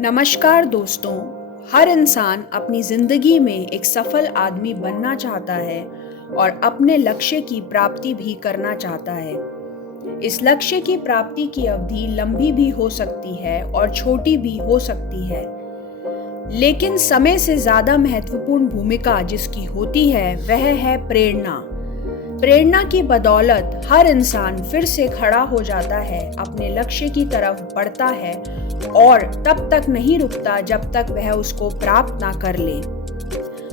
नमस्कार दोस्तों। हर इंसान अपनी ज़िंदगी में एक सफल आदमी बनना चाहता है और अपने लक्ष्य की प्राप्ति भी करना चाहता है। इस लक्ष्य की प्राप्ति की अवधि लंबी भी हो सकती है और छोटी भी हो सकती है, लेकिन समय से ज़्यादा महत्वपूर्ण भूमिका जिसकी होती है वह है प्रेरणा। प्रेरणा की बदौलत हर इंसान फिर से खड़ा हो जाता है, अपने लक्ष्य की तरफ बढ़ता है और तब तक नहीं रुकता जब तक वह उसको प्राप्त ना कर ले।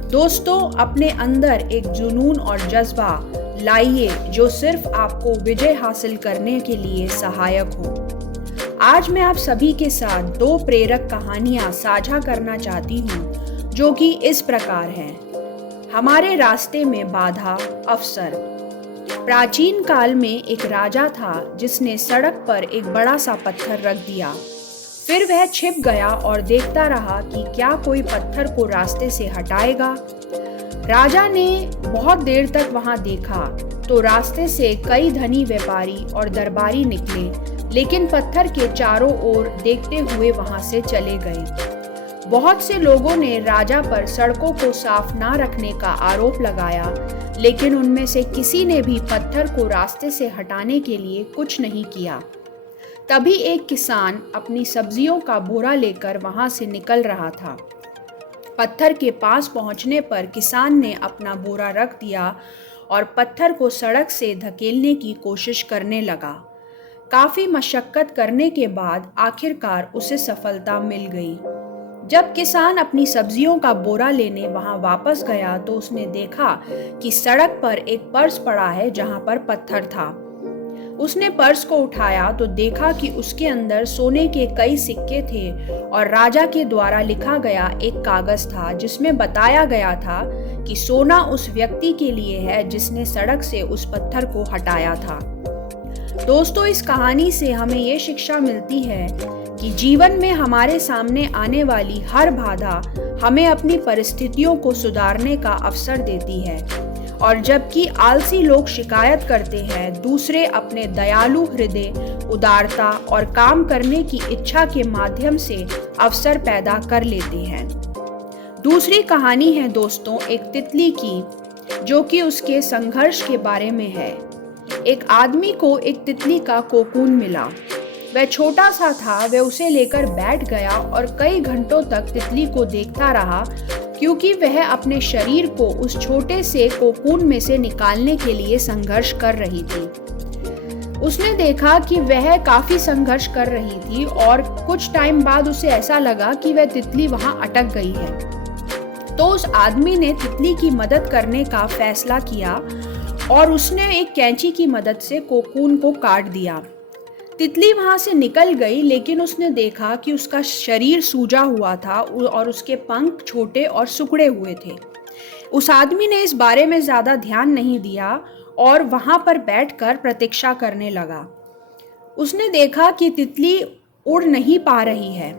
दोस्तों, अपने अंदर एक जुनून और जज्बा लाइए जो सिर्फ आपको विजय हासिल करने के लिए सहायक हो। आज मैं आप सभी के साथ 2 प्रेरक कहानियां साझा करना चाहती हूं, जो कि इस प्रकार हैं। हमारे रास्ते में बाधा, अवसर। प्राचीन काल में एक राजा था जिसने सड़क पर एक बड़ा सा पत्थर रख दिया। फिर वह छिप गया और देखता रहा कि क्या कोई पत्थर को रास्ते से हटाएगा। राजा ने बहुत देर तक वहां देखा तो रास्ते से कई धनी व्यापारी और दरबारी निकले, लेकिन पत्थर के चारों ओर देखते हुए वहां से चले गए। बहुत से लोगों ने राजा पर सड़कों को साफ ना रखने का आरोप लगाया, लेकिन उनमें से किसी ने भी पत्थर को रास्ते से हटाने के लिए कुछ नहीं किया। तभी एक किसान अपनी सब्जियों का बोरा लेकर वहां से निकल रहा था। पत्थर के पास पहुंचने पर किसान ने अपना बोरा रख दिया और पत्थर को सड़क से धकेलने की कोशिश करने लगा। काफी मशक्कत करने के बाद आखिरकार उसे सफलता मिल गई। जब किसान अपनी सब्जियों का बोरा लेने वहां वापस गया तो उसने देखा कि सड़क पर एक पर्स पड़ा है जहां पर पत्थर था। उसने पर्स को उठाया तो देखा कि उसके अंदर सोने के कई सिक्के थे और राजा के द्वारा लिखा गया एक कागज था जिसमें बताया गया था कि सोना उस व्यक्ति के लिए है जिसने सड़क से उस पत्थर को हटाया था। दोस्तों, इस कहानी से हमें ये शिक्षा मिलती है कि जीवन में हमारे सामने आने वाली हर बाधा हमें अपनी परिस्थितियों को सुधारने का अवसर देती है, और जबकि आलसी लोग शिकायत करते हैं, दूसरे अपने दयालु हृदय, उदारता और काम करने की इच्छा के माध्यम से अवसर पैदा कर लेते हैं। दूसरी कहानी है दोस्तों एक तितली की, जो कि उसके संघर्ष के बारे में है। एक आदमी को एक तितली का कोकून मिला। वह छोटा सा था। वह उसे लेकर बैठ गया और कई घंटों तक तितली को देखता रहा, क्योंकि वह अपने शरीर को उस छोटे से कोकून में से निकालने के लिए संघर्ष कर रही थी। उसने देखा कि वह काफी संघर्ष कर रही थी और कुछ टाइम बाद उसे ऐसा लगा कि वह तितली वहां अटक गई है। तो उस आदमी ने तितली की मदद करने का फैसला किया और उसने एक कैंची की मदद से कोकून को काट दिया। तितली वहां से निकल गई, लेकिन उसने देखा कि उसका शरीर सूजा हुआ था और उसके पंख छोटे और सिकुड़े हुए थे। उस आदमी ने इस बारे में ज्यादा ध्यान नहीं दिया और वहां पर बैठकर प्रतीक्षा करने लगा। उसने देखा कि तितली उड़ नहीं पा रही है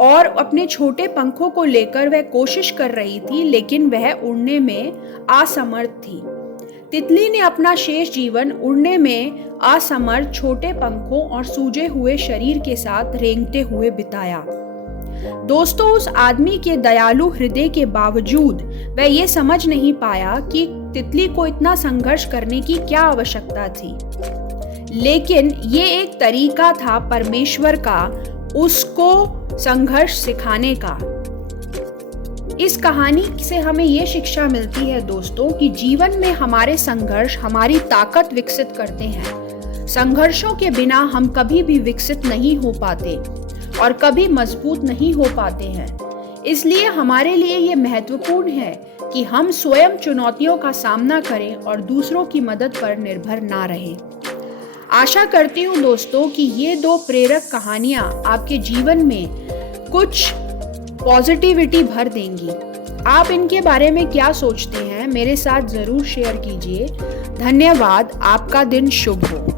और अपने छोटे पंखों को लेकर वह कोशिश कर रही थी, लेकिन वह उड़ने में असमर्थ थी। तितली ने अपना शेष जीवन उड़ने में असमर्थ छोटे पंखों और सूजे हुए शरीर के साथ रेंगते हुए बिताया। दोस्तों, उस आदमी के दयालु हृदय के बावजूद वह ये समझ नहीं पाया कि तितली को इतना संघर्ष करने की क्या आवश्यकता थी, लेकिन ये एक तरीका था परमेश्वर का उसको संघर्ष सिखाने का। इस कहानी से हमें ये शिक्षा मिलती है दोस्तों कि जीवन में हमारे संघर्ष हमारी ताकत विकसित करते हैं। संघर्षों के बिना हम कभी भी विकसित नहीं हो पाते और कभी मजबूत नहीं हो पाते हैं। इसलिए हमारे लिए ये महत्वपूर्ण है कि हम स्वयं चुनौतियों का सामना करें और दूसरों की मदद पर निर्भर ना रहें। आशा करती हूँ दोस्तों कि ये 2 प्रेरक कहानियाँ आपके जीवन में कुछ पॉजिटिविटी भर देंगी। आप इनके बारे में क्या सोचते हैं, मेरे साथ जरूर शेयर कीजिए। धन्यवाद। आपका दिन शुभ हो।